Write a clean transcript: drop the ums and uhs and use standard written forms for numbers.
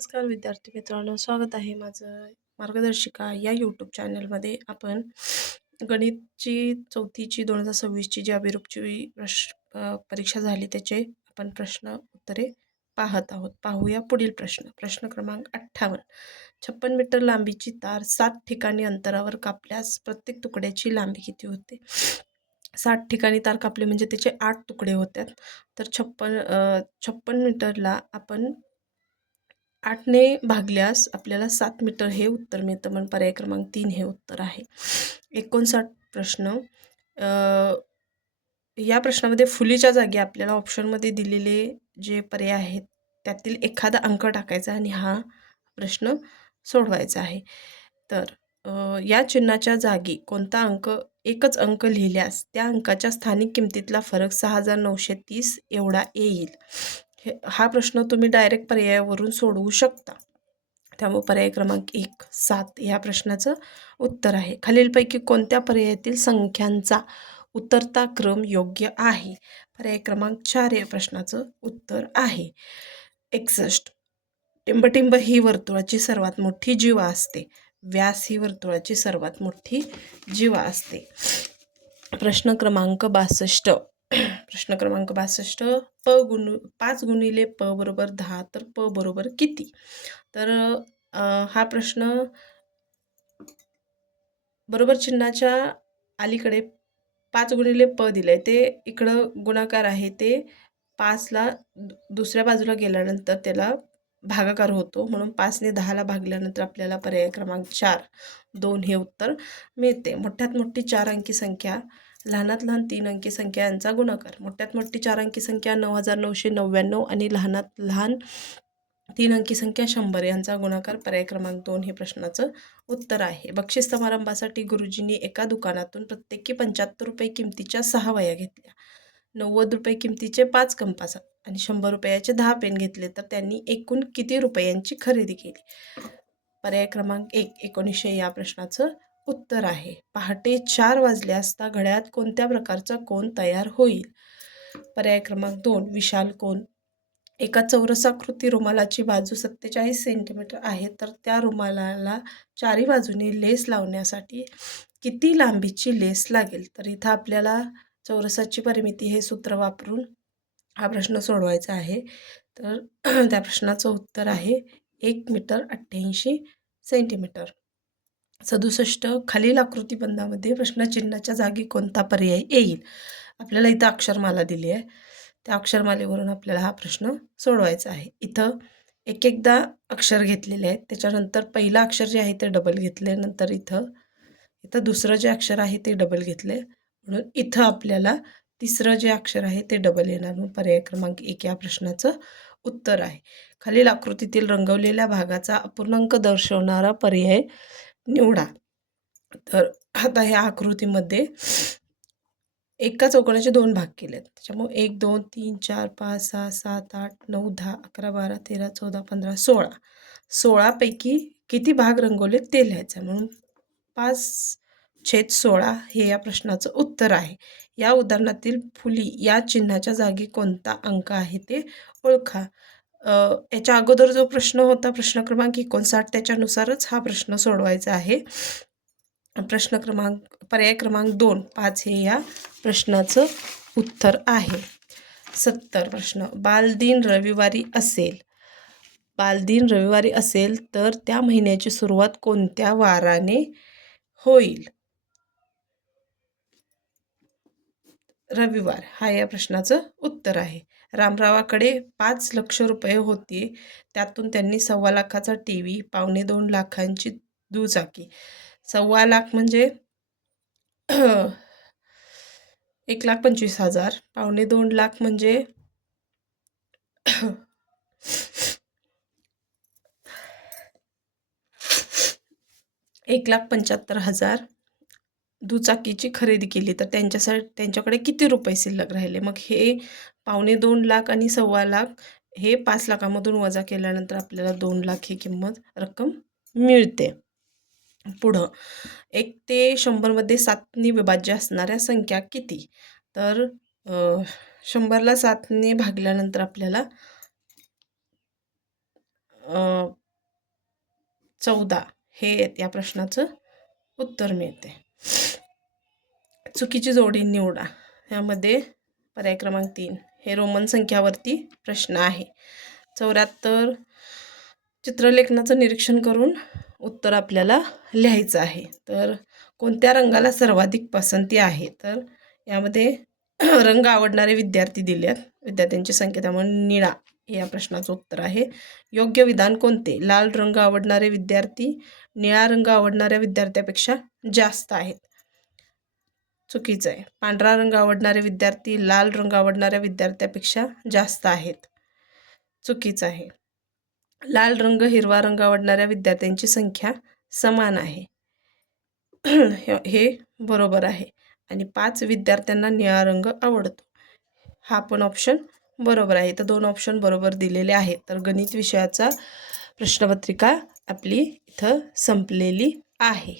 नमस्कार विद्यार्थी मित्रांनो, स्वागत आहे माझं मार्गदर्शिका या यूट्यूब चॅनलमध्ये. आपण गणितची चौथीची 2026ची जी अभिरूपची परीक्षा झाली त्याचे आपण प्रश्न उत्तरे पाहत आहोत. पाहूया पुढील प्रश्न. प्रश्न क्रमांक 58. 56 मीटर लांबीची तार 7 ठिकाणी अंतरावर कापल्यास प्रत्येक तुकड्याची लांबी किती होते? 7 ठिकाणी तार कापले म्हणजे त्याचे 8 तुकडे होतात. तर 56 मीटरला आपण 8ने भागल्यास आपल्याला 7 मीटर हे उत्तर मिळतं. म्हणून पर्याय क्रमांक 3 हे उत्तर आहे. 59 प्रश्न. या प्रश्नामध्ये फुलीच्या जागी आपल्याला ऑप्शनमध्ये दिलेले जे पर्याय आहेत त्यातील एखादा अंक टाकायचा आणि हा प्रश्न सोडवायचा आहे. तर या चिन्हाच्या जागी कोणता अंक एकच अंक लिहिल्यास त्या अंकाच्या स्थानिक किमतीतला फरक 6930 एवढा येईल. हा प्रश्न तुम्ही डायरेक्ट पर्यायावरून सोडवू शकता. त्यामुळे पर्याय क्रमांक 1 7 या प्रश्नाचं उत्तर आहे. खालीलपैकी कोणत्या पर्यायातील संख्यांचा उतरता क्रम योग्य आहे? पर्याय क्रमांक 4 या प्रश्नाचं उत्तर आहे. 61. टिंबटिंब ही वर्तुळाची सर्वात मोठी जीवा असते. व्यास ही वर्तुळाची सर्वात मोठी जीवा असते. प्रश्न क्रमांक 62. प्रश्न क्रमांक 62. 5 गुणिले प बरोबर 10 तर प बरोबर किती? तर हा प्रश्न बरोबर चिन्हाच्या अलीकडे 5 गुणिले प दिलं आहे, ते इकडं गुणाकार आहे, ते 5ला दुसऱ्या बाजूला गेल्यानंतर त्याला भागाकार होतो. म्हणून 5ने 10ला भागल्यानंतर आपल्याला पर्याय क्रमांक 4 2 हे उत्तर मिळते. मोठ्यात मोठी 4 अंकी संख्या, लहानात लहान 3 अंकी संख्या यांचा गुणाकार. मोठ्यात मोठी 4 अंकी संख्या 9999 आणि लहानात लहान 3 अंकी संख्या 100 यांचा गुणाकार. पर्याय क्रमांक 2 हे प्रश्नाचं उत्तर आहे. बक्षीस समारंभासाठी गुरुजींनी एका दुकानातून प्रत्येकी 75 रुपये किमतीच्या 6 वह्या घेतल्या, 90 रुपये किमतीचे 5 कंपास आणि 100 रुपयाचे 10 पेन घेतले, तर त्यांनी एकूण किती रुपयांची खरेदी केली? पर्याय क्रमांक 1 1900 या प्रश्नाचं उत्तर आहे. पहाटे 4 वाजले असता घड्याळात कोणत्या प्रकारचा कोन तयार होईल? पर्याय क्रमांक 2 विशाल कोन. एका चौरसाकृती रुमालाची बाजू 47 सेंटीमीटर आहे, तर त्या रुमालाला चारी बाजूने लेस लावण्यासाठी किती लांबीची लेस लागेल? तर इथं आपल्याला चौरसाची परिमिती हे सूत्र वापरून हा प्रश्न सोडवायचा आहे. तर त्या प्रश्नाचं उत्तर आहे 1 मीटर 88 सेंटीमीटर. 67. खालील आकृतिबंधामध्ये प्रश्नचिन्हाच्या जागी कोणता पर्याय येईल? आपल्याला इथं अक्षरमाला दिली आहे, त्या अक्षरमालेवरून आपल्याला हा प्रश्न सोडवायचा आहे. इथं एकदा अक्षर घेतलेले आहेत, त्याच्यानंतर पहिलं अक्षर जे आहे ते डबल घेतले, नंतर इथं दुसरं जे अक्षर आहे ते डबल घेतले, म्हणून इथं आपल्याला तिसरं जे अक्षर आहे ते डबल येणार. म्हणून पर्याय क्रमांक 1 या प्रश्नाचं उत्तर आहे. खालील आकृतीतील रंगवलेल्या भागाचा अपूर्णांक दर्शवणारा पर्याय निवडा. तर आता ह्या आकृतीमध्ये एका चौकोनाचे 2 भाग केले आहेत. त्याच्यामुळे 1 2 3 4 5 6 7 8 9 10 11 12 13 14 15 16. 16 पैकी किती भाग रंगवले ते लिहायचं. म्हणून 5/16 हे या प्रश्नाचं उत्तर आहे. या उदाहरणातील फुली या चिन्हाच्या जागी कोणता अंक आहे ते ओळखा. याच्या अगोदर जो प्रश्न होता प्रश्न क्रमांक 59 त्याच्यानुसारच हा प्रश्न सोडवायचा आहे. प्रश्न क्रमांक पर्याय क्रमांक 2 5 हे या प्रश्नाचं उत्तर आहे. 70 प्रश्न. बालदिन रविवारी असेल तर त्या महिन्याची सुरुवात कोणत्या वाराने होईल? रविवार हा या प्रश्नाचं उत्तर आहे. रामरावाकडे 5 लक्ष रुपये होते, त्यातून त्यांनी 1.25 लाखाचा TV, 2.25 लाखांची दुचाकी. 1.25 लाख म्हणजे 1,25,000. 2.25 लाख म्हणजे 1,75,000 दुचाकीची खरेदी केली, तर त्यांच्याकडे किती रुपये शिल्लक राहिले? मग हे 2.25 लाख आणि 1.25 लाख हे 5 लाखामधून वजा केल्यानंतर आपल्याला 2 लाख ही रक्कम मिळते. पुढं 1 ते 100मध्ये 7ने विभाज्य असणाऱ्या संख्या किती? तर 100ला 7ने भागल्यानंतर आपल्याला 14 हे या प्रश्नाचं उत्तर मिळते. चुकीची जोडी निवडा. यामध्ये पर्याय क्रमांक 3 हे रोमन संख्यावरती प्रश्न आहे. 74 चित्रलेखनाचं निरीक्षण करून उत्तर आपल्याला लिहायचं आहे. तर कोणत्या रंगाला सर्वाधिक पसंती आहे? तर यामध्ये रंग आवडणारे विद्यार्थी दिलेत, विद्यार्थ्यांची संख्या, त्यामुळे निळा या प्रश्नाचं उत्तर आहे. योग्य विधान कोणते? लाल रंग आवडणारे विद्यार्थी निळा रंग आवडणाऱ्या विद्यार्थ्यापेक्षा जास्त आहेत. चुकीचं आहे. पांढरा रंग आवडणारे विद्यार्थी लाल रंग आवडणाऱ्या विद्यार्थ्यापेक्षा जास्त आहेत. चुकीचं आहे. लाल रंग हिरवा रंग आवडणाऱ्या विद्यार्थ्यांची संख्या समान आहे. हे बरोबर आहे. आणि 5 विद्यार्थ्यांना निळा रंग आवडतो, हा पण ऑप्शन बरोबर आहे. तर 2 ऑप्शन बरोबर दिलेले आहेत. तर गणित विषयाचा प्रश्नपत्रिका आपली इथं संपलेली आहे.